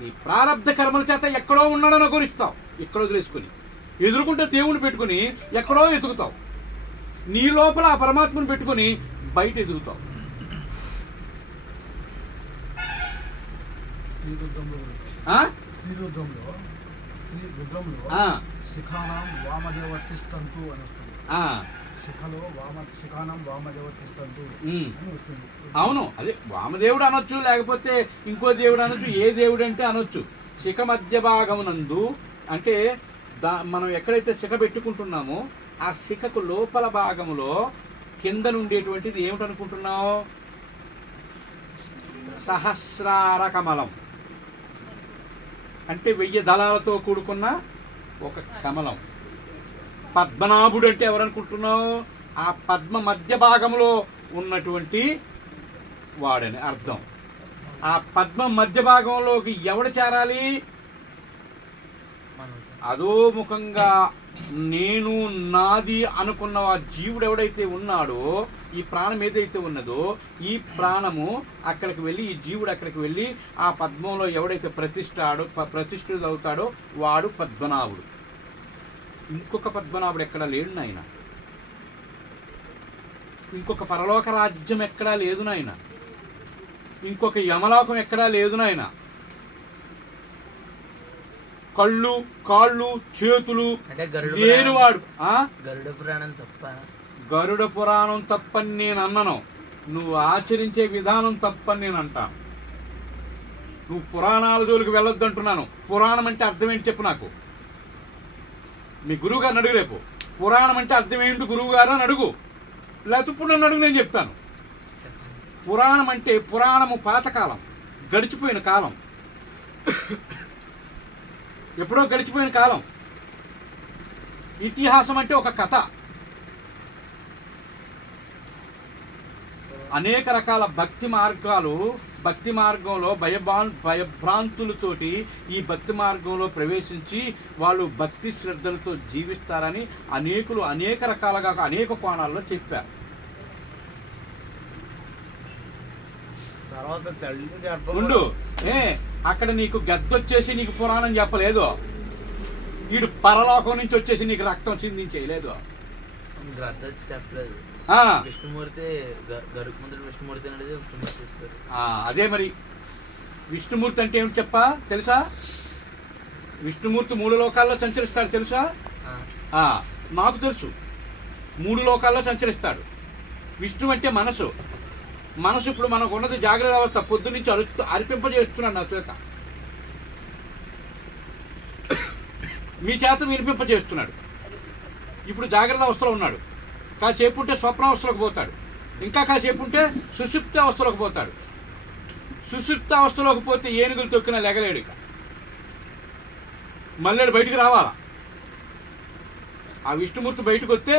నీ ప్రారంధ కర్మల చేత ఎక్కడో ఉన్నాడని గురిస్తావు, ఎక్కడో తెలుసుకుని ఎదురుకుంటే దేవుని పెట్టుకుని ఎక్కడో ఎదుగుతావు. నీ లోపల ఆ పరమాత్మను పెట్టుకుని బయట ఎదుగుతావు. అవును, అదే వామదేవుడు అనొచ్చు, లేకపోతే ఇంకో దేవుడు అనొచ్చు, ఏ దేవుడు అంటే అనొచ్చు. శిఖ మధ్య భాగమునందు అంటే మనం ఎక్కడైతే శిఖ పెట్టుకుంటున్నామో ఆ శిఖకు లోపల భాగములో కింద నుండేటువంటిది ఏమిటనుకుంటున్నావు? సహస్రార కమలం అంటే 1000 దళాలతో కూడుకున్న ఒక కమలం. పద్మనాభుడు అంటే ఎవరనుకుంటున్నావు? ఆ పద్మ మధ్య భాగంలో ఉన్నటువంటి వాడని అర్థం. ఆ పద్మ మధ్య భాగంలోకి ఎవడు చేరాలి? అధోముఖంగా నేను నాది అనుకున్న ఆ జీవుడు ఎవడైతే ఉన్నాడో, ఈ ప్రాణం ఏదైతే ఉన్నదో, ఈ ప్రాణము అక్కడికి వెళ్ళి, ఈ జీవుడు అక్కడికి వెళ్ళి ఆ పద్మంలో ఎవడైతే ప్రతిష్ఠితుడవుతాడో వాడు పద్మనాభుడు. ఇంకొక పద్మనాభుడు ఎక్కడా లేడు నాయన. ఇంకొక పరలోక రాజ్యం ఎక్కడా లేదు నాయన. ఇంకొక యమలోకం ఎక్కడా లేదు నాయన. కళ్ళు, కాళ్ళు, చేతులు లేనివాడు. గరుడ పురాణం తప్పని నేను అన్నను, నువ్వు ఆచరించే విధానం తప్పని నేను అంటాను. నువ్వు పురాణాల జోలికి వెళ్ళొద్దు అంటున్నాను. పురాణం అంటే అర్థం ఏంటి చెప్పు నాకు. మీ గురువు గారిని అడుగు రేపు. పురాణం అంటే అర్థం ఏంటి గురువు గారు అని అడుగు, లేకపోతే ఇప్పుడు నన్ను అడుగు, నేను చెప్తాను. పురాణం అంటే పురాణము పాతకాలం, గడిచిపోయిన కాలం, ఎప్పుడో గడిచిపోయిన కాలం. ఇతిహాసం అంటే ఒక కథ. అనేక రకాల భక్తి మార్గాలు, భక్తి మార్గంలో భయభ్రాంతులతోటి ఈ భక్తి మార్గంలో ప్రవేశించి వాళ్ళు భక్తి శ్రద్ధలతో జీవిస్తారని అనేకులు అనేక రకాలుగా అనేక కోణాల్లో చెప్పారు. ఉండు, అక్కడ నీకు గద్దొచ్చేసి నీకు పురాణం చెప్పలేదు. వీడు పరలోకం నుంచి వచ్చేసి నీకు రక్తం చిందించేయలేదు. అదే మరి విష్ణుమూర్తి అంటే ఏమిటి చెప్పా తెలుసా? విష్ణుమూర్తి 3 లోకాల్లో సంచరిస్తాడు తెలుసా? నాకు తెలుసు, 3 లోకాల్లో సంచరిస్తాడు. విష్ణు అంటే మనసు. మనసు ఇప్పుడు మనకు ఉన్నది జాగ్రత్త అవస్థ. పొద్దున్నుంచి అరిపింపజేస్తున్నాడు నా చేత, మీ చేత వినిపింపజేస్తున్నాడు. ఇప్పుడు జాగ్రత్త అవస్థలో ఉన్నాడు. కాసేపు ఉంటే స్వప్నావస్థలోకి పోతాడు, ఇంకా కాసేపు ఉంటే సుషుప్త అవస్థలోకి పోతాడు. సుషుప్త అవస్థలోకి పోతే ఏనుగులు తొక్కినా లెగలేడు. ఇక మళ్ళీ బయటికి రావాలా. ఆ విష్ణుమూర్తి బయటకు వస్తే